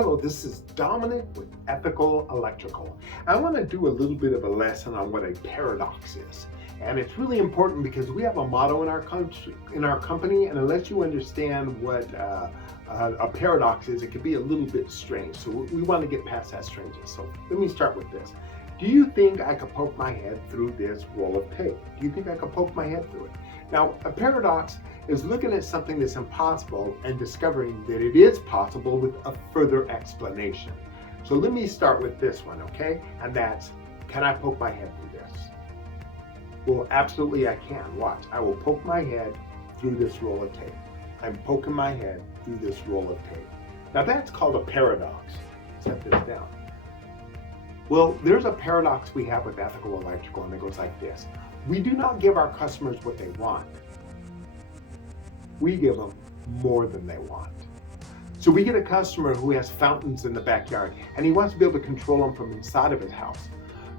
Hello, this is Dominic with Ethical Electrical. I want to do a little bit of a lesson on what a paradox is. And it's really important because we have a motto in our company, and unless you understand what a paradox is, it can be a little bit strange. So we want to get past that strangeness. So let me start with this. Do you think I could poke my head through this roll of tape? Do you think I could poke my head through it? Now, a paradox is looking at something that's impossible and discovering that it is possible with a further explanation. So let me start with this one, okay? And that's, can I poke my head through this? Well, absolutely I can. Watch. I will poke my head through this roll of tape. I'm poking my head through this roll of tape. Now that's called a paradox. Set this down. Well, there's a paradox we have with ethical electrical, and it goes like this. We do not give our customers what they want. We give them more than they want. So we get a customer who has fountains in the backyard, and he wants to be able to control them from inside of his house.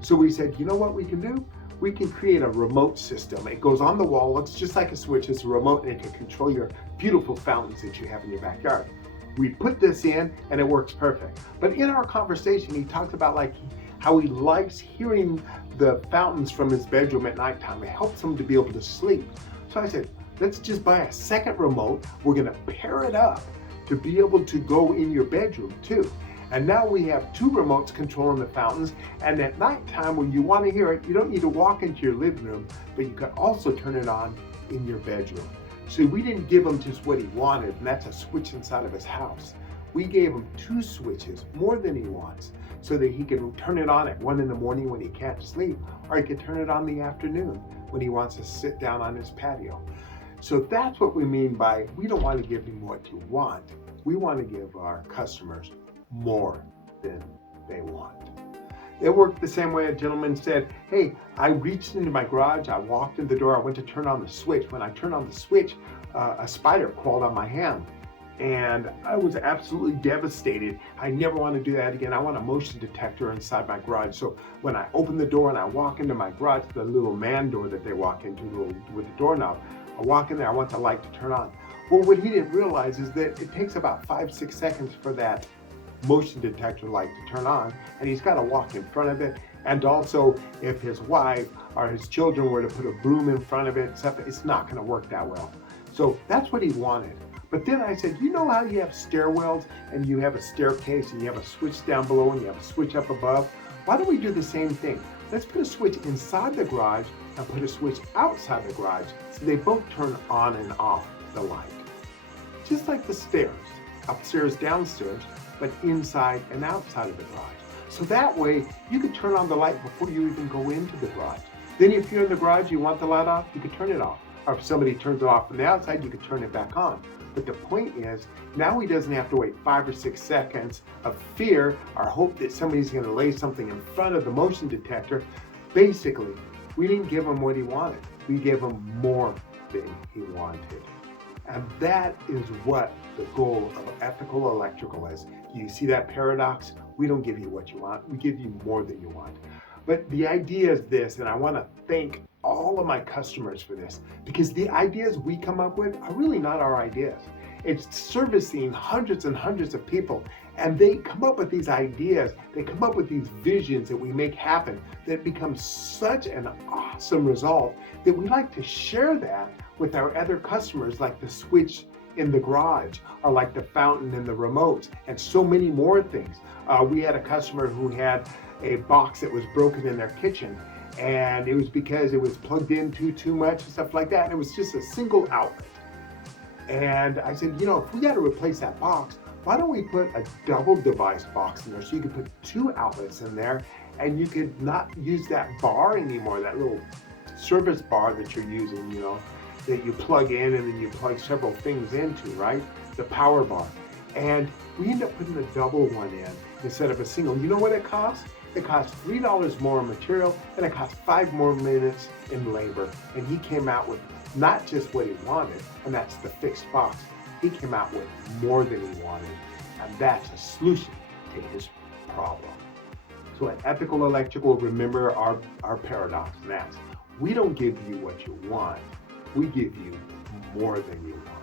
So we said, you know what we can do? We can create a remote system. It goes on the wall, looks just like a switch. It's a remote, and it can control your beautiful fountains that you have in your backyard. We put this in, and it works perfect. But in our conversation, he talked about how he likes hearing the fountains from his bedroom at nighttime. It helps him to be able to sleep. So I said, let's just buy a second remote. We're gonna pair it up to be able to go in your bedroom too. And now we have two remotes controlling the fountains. And at nighttime, when you wanna hear it, you don't need to walk into your living room, but you can also turn it on in your bedroom. So we didn't give him just what he wanted, and that's a switch inside of his house. We gave him two switches, more than he wants, so that he can turn it on at 1 in the morning when he can't sleep, or he can turn it on in the afternoon when he wants to sit down on his patio. So that's what we mean by we don't want to give him what you want. We want to give our customers more than they want. It worked the same way. A gentleman said, hey, I reached into my garage, I walked in the door, I went to turn on the switch. When I turned on the switch, a spider crawled on my hand. And I was absolutely devastated. I never want to do that again. I want a motion detector inside my garage. So when I open the door and I walk into my garage, the little man door that they walk into with the doorknob, I walk in there, I want the light to turn on. Well, what he didn't realize is that it takes about 5-6 seconds for that motion detector light to turn on, and he's got to walk in front of it. And also, if his wife or his children were to put a broom in front of it, it's not going to work that well. So that's what he wanted. But then I said, you know how you have stairwells and you have a staircase and you have a switch down below and you have a switch up above? Why don't we do the same thing? Let's put a switch inside the garage and put a switch outside the garage so they both turn on and off the light. Just like the stairs, upstairs, downstairs, but inside and outside of the garage. So that way you can turn on the light before you even go into the garage. Then if you're in the garage, you want the light off, you can turn it off. Or if somebody turns it off from the outside, you can turn it back on. But the point is, now he doesn't have to wait 5 or 6 seconds of fear or hope that somebody's going to lay something in front of the motion detector. Basically, we didn't give him what he wanted. We gave him more than he wanted. And that is what the goal of ethical electrical is. You see that paradox? We don't give you what you want. We give you more than you want. But the idea is this, and I want to thank all of my customers for this, because the ideas we come up with are really not our ideas. It's servicing hundreds and hundreds of people, and they come up with these ideas, they come up with these visions that we make happen that become such an awesome result that we like to share that with our other customers, like the switch in the garage, or like the fountain and the remotes, and so many more things. We had a customer who had a box that was broken in their kitchen, and it was because it was plugged into too much and stuff like that, and it was just a single outlet. And I said, you know, if we got to replace that box, why don't we put a double device box in there so you could put 2 outlets in there, and you could not use that bar anymore, that little service bar that you're using, you know, that you plug in and then you plug several things into, right? The power bar. And we end up putting a double one in instead of a single. You know what it costs? It costs $3 more in material, and it costs 5 more minutes in labor. And he came out with not just what he wanted, and that's the fixed box. He came out with more than he wanted, and that's a solution to his problem. So at Ethical Electrical, remember our paradox, and that's we don't give you what you want, we give you more than you want.